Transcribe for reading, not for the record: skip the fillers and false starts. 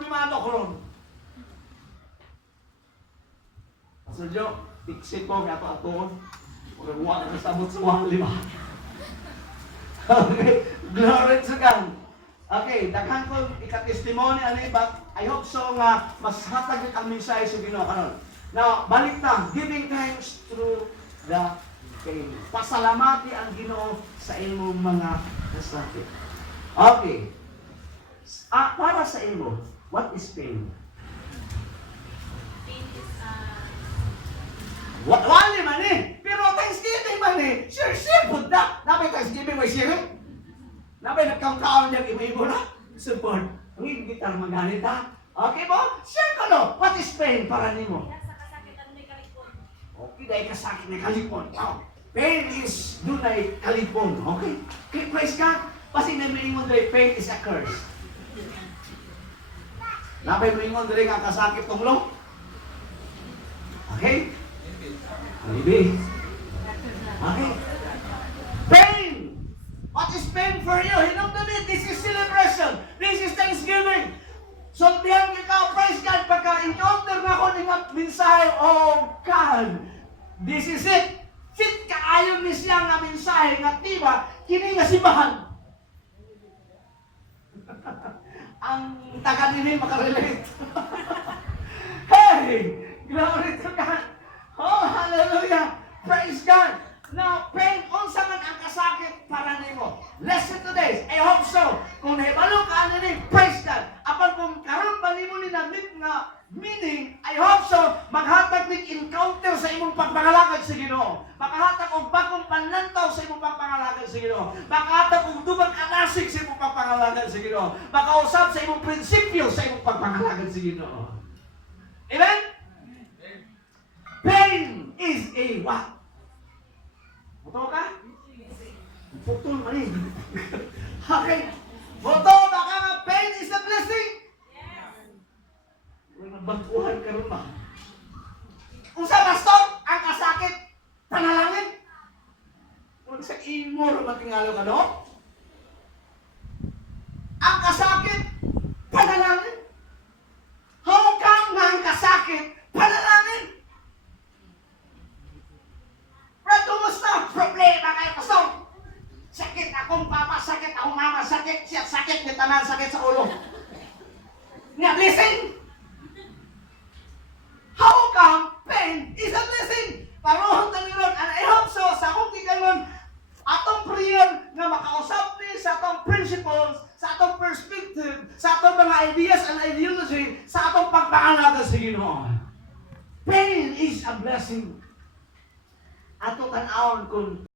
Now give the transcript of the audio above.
problemado ko ron. Pastor Joe, tiksi ko, may ato-atoon. Huwag na sabot sa mga lima. Okay, glory to God. Okay, daghan ko ika-testimony ano but I hope so nga mas hatag ang mensahe sa Ginoo karon. Now, balik na, giving thanks through the pain. Pasalamati ang Ginoo sa imong mga nasakit. Okay. Para sa imo, what is pain? Pain is Wali man eh. Pero Thanksgiving man eh. Share po na. Napay Thanksgiving may share. Napay nagkaon-kaon niyang ibo-ibo na. Support. Ang gitar maganit ha. Okay po? Share ko no. What is pain para nimo? sa kasakitan may kalipon. Okay, dahil kasakit na kalipon. Now, pain is dunay kalipon. Okay? Okay, praise God. Kasi na maingon dahil pain is a curse. Napay maingon dahil nga kasakit tunglo. Okay? Maybe. Okay. Pain! What is pain for you? Hinumdumit, this is celebration. This is Thanksgiving. So, diyan ka, praise God, pagka-encounter na ako ng mensahe, oh God, this is it. Fit kaayon ni siya nga mensahe nga tiba, kini nga simbahan. Ang taga nini makarelate. Hey! Glory to God! Oh, hallelujah! Praise God! Now, pain, unsa man ang kasakit para nimo. Listen to this. I hope so. Kung nahibalo ka ani, praise God. Apan kung karon pa nimo ni namit nga meaning, I hope so, maghatag ning encounter sa imong pagpangalagad sa Ginoo. Makahatag og bagong panlantaw sa imong pagpangalagad sa Ginoo. Makahatag og dubang anasig sa imong pagpangalagad sa Ginoo. Makausab sa imong prinsipyo sa imong pagpangalagad sa Ginoo. Amen? Pain is a what? Buto ka? Putol man eh. Okay. Buto, baka nga pain is a blessing. Huwag nagbantuhan ka rin ba? Kung sa pastor, ang kasakit, panalangin. Kung sa imo, matingalo ka no? Ang kasakit, panalangin. How come nga ang kasakit, panalangin? Pero kumusta? Problema kayo, pastor. Sakit akong papa, sakit akong mama, sakit siya, sakit ni tanan, sakit sa ulo. Nga blessing. How come pain is a blessing? Paruhon taniron, and I hope so, sa akong kigalon, atong prayer nga makausap ni sa atong principles, sa atong perspective, sa atong mga ideas and ideology, sa atong pagpaanaga sa Ginoo. Pain is a blessing. Ato tan-awon kung